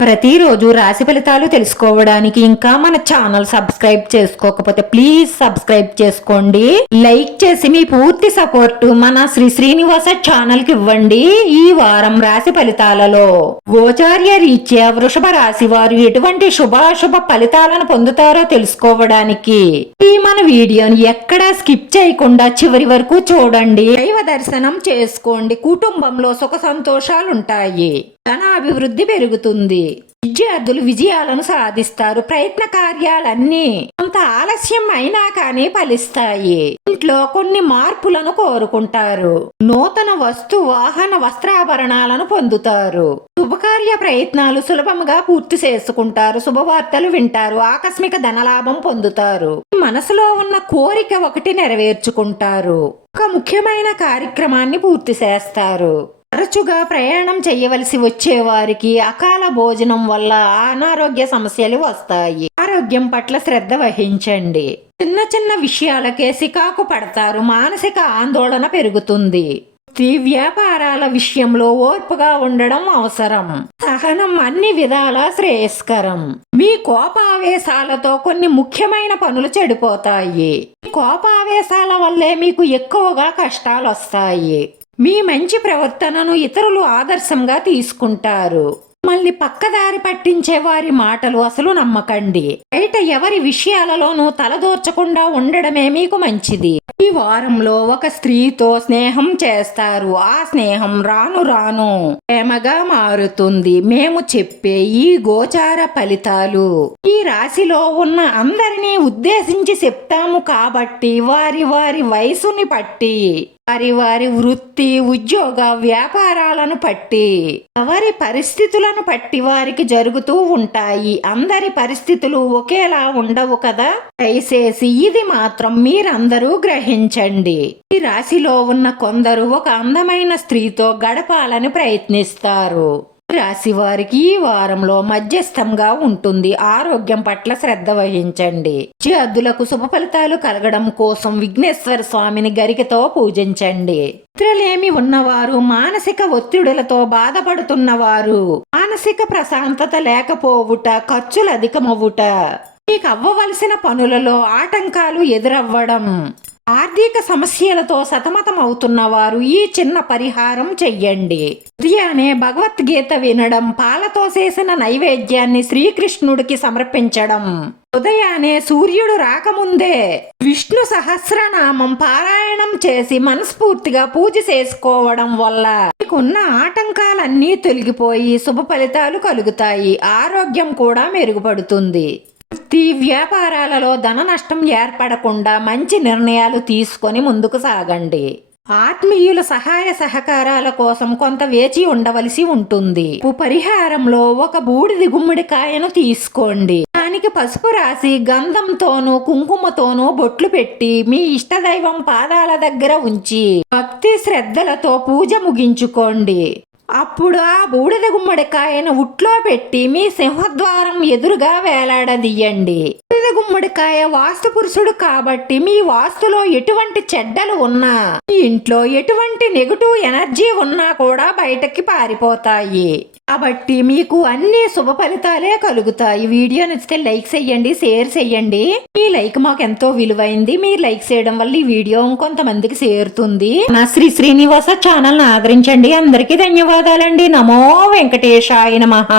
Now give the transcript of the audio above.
ప్రతిరోజు రాశి ఫలితాలు తెలుసుకోవడానికి ఇంకా మన ఛానల్ సబ్స్క్రైబ్ చేసుకోకపోతే ప్లీజ్ సబ్స్క్రైబ్ చేసుకోండి. లైక్ చేసి మీ పూర్తి సపోర్ట్ మన శ్రీ శ్రీనివాస ఛానల్కి ఇవ్వండి ఈ వారం రాశి ఫలితాలలో. గోచార్య రీత్యా వృషభ రాశి వారు ఎటువంటి శుభాశుభ ఫలితాలను పొందుతారో తెలుసుకోవడానికి ఈ మన వీడియోని ఎక్కడా స్కిప్ చేయకుండా చివరి వరకు చూడండి. దైవ దర్శనం చేసుకోండి. కుటుంబంలో సుఖ సంతోషాలు ఉంటాయి ధన అభివృద్ధి పెరుగుతుంది. విద్యార్థులు విజయాలను సాధిస్తారు. ప్రయత్న కార్యాలన్నీ కొంత ఆలస్యం అయినా కానీ ఫలిస్తాయి. ఇంట్లో కొన్ని మార్పులను కోరుకుంటారు. నూతన వస్తు వాహన వస్త్రాభరణాలను పొందుతారు. శుభకార్య ప్రయత్నాలు సులభంగా పూర్తి చేసుకుంటారు. శుభవార్తలు వింటారు. ఆకస్మిక ధనలాభం పొందుతారు. మనసులో ఉన్న కోరిక ఒకటి నెరవేర్చుకుంటారు. ఒక ముఖ్యమైన కార్యక్రమాన్ని పూర్తి చేస్తారు. తరచుగా ప్రయాణం చేయవలసి వచ్చేవారికి అకాల భోజనం వల్ల అనారోగ్య సమస్యలు వస్తాయి. ఆరోగ్యం పట్ల శ్రద్ధ వహించండి. చిన్న చిన్న విషయాలకే సికాకు పడతారు. మానసిక ఆందోళన పెరుగుతుంది. వ్యాపారాల విషయంలో ఓర్పుగా ఉండడం అవసరం. సహనం అన్ని విధాల శ్రేయస్కరం. మీ కోపావేశాలతో కొన్ని ముఖ్యమైన పనులు చెడిపోతాయి. ఈ కోపావేశాల వల్లే మీకు ఎక్కువగా కష్టాలు వస్తాయి మీ మంచి ప్రవర్తనను ఇతరులు ఆదర్శంగా తీసుకుంటారు. మళ్ళీ పక్కదారి పట్టించే వారి మాటలు అసలు నమ్మకండి. బయట ఎవరి విషయాలలోనూ తలదోర్చకుండా ఉండడమే మీకు మంచిది. ఈ వారంలో ఒక స్త్రీతో స్నేహం చేస్తారు. ఆ స్నేహం రాను రాను ప్రేమగా మారుతుంది. మేము చెప్పే ఈ గోచార ఫలితాలు. ఈ రాశిలో ఉన్న అందరినీ ఉద్దేశించి చెప్తాము కాబట్టి వారి వారి వయసుని పట్టి వారి వారి వృత్తి ఉద్యోగ వ్యాపారాలను పట్టి వారి పరిస్థితులను పట్టి వారికి జరుగుతూ ఉంటాయి. అందరి పరిస్థితులు ఒకేలా ఉండవు కదా? దయచేసి ఇది మాత్రం మీరందరూ గ్రహించండి. ఈ రాశిలో ఉన్న కొందరు ఒక అందమైన స్త్రీతో గడపాలని ప్రయత్నిస్తారు. రాశి వారికి ఈ వారంలో మధ్యస్థంగా ఉంటుంది. ఆరోగ్యం పట్ల శ్రద్ధ వహించండి. విద్యార్థులకు శుభ ఫలితాలు కలగడం కోసం విఘ్నేశ్వర స్వామిని గరికతో పూజించండి. నిద్రలేమి ఉన్నవారు మానసిక ఒత్తిడులతో బాధపడుతున్నవారు మానసిక ప్రశాంతత లేకపోవుట ఖర్చులు అధికమవుట మీకు అవ్వవలసిన పనులలో ఆటంకాలు ఎదురవ్వడం ఆర్థిక సమస్యలతో సతమతమవుతున్న వారు ఈ చిన్న పరిహారం చెయ్యండి. ఉదయాన్నే భగవద్గీత వినడం పాలతో చేసిన నైవేద్యాన్ని శ్రీకృష్ణుడికి సమర్పించడం. ఉదయాన్నే సూర్యుడు రాకముందే విష్ణు సహస్రనామం పారాయణం చేసి మనస్ఫూర్తిగా పూజ చేసుకోవడం వల్ల మీకున్న ఆటంకాలన్నీ తొలగిపోయి శుభ ఫలితాలు కలుగుతాయి. ఆరోగ్యం కూడా మెరుగుపడుతుంది. వృత్తి వ్యాపారాలలో ధన నష్టం ఏర్పడకుండా మంచి నిర్ణయాలు తీసుకొని ముందుకు సాగండి. ఆత్మీయుల సహాయ సహకారాల కోసం కొంత వేచి ఉండవలసి ఉంటుంది. పరిహారంలో ఒక బూడిది గుమ్మడికాయను తీసుకోండి. దానికి పసుపు రాసి గంధంతోనూ కుంకుమతోనూ బొట్లు పెట్టి మీ ఇష్టదైవం పాదాల దగ్గర ఉంచి భక్తి శ్రద్ధలతో పూజ ముగించుకోండి. అప్పుడు ఆ బూడిద గుమ్మడికాయను ఉట్లో పెట్టి మీ సింహద్వారం ఎదురుగా వేలాడదీయండి. గుమ్మడికాయ వాస్తు పురుషుడు కాబట్టి మీ వాస్తులో ఎటువంటి చెడ్డలు ఉన్నా మీ ఇంట్లో ఎటువంటి నెగటివ్ ఎనర్జీ ఉన్నా కూడా బయటకి పారిపోతాయి. కాబట్టి మీకు అన్ని శుభ ఫలితాలే కలుగుతాయి. వీడియో నచ్చితే లైక్ చేయండి షేర్ చేయండి ఈ లైక్ మాకు ఎంతో విలువైంది. మీరు లైక్ చేయడం వల్ల ఈ వీడియో ఇంకొంతమందికి చేరుతుంది. నా శ్రీ శ్రీనివాస ఛానల్ ఆదరించండి. అందరికీ ధన్యవాదాలండి. నమో వెంకటేశాయ నమః.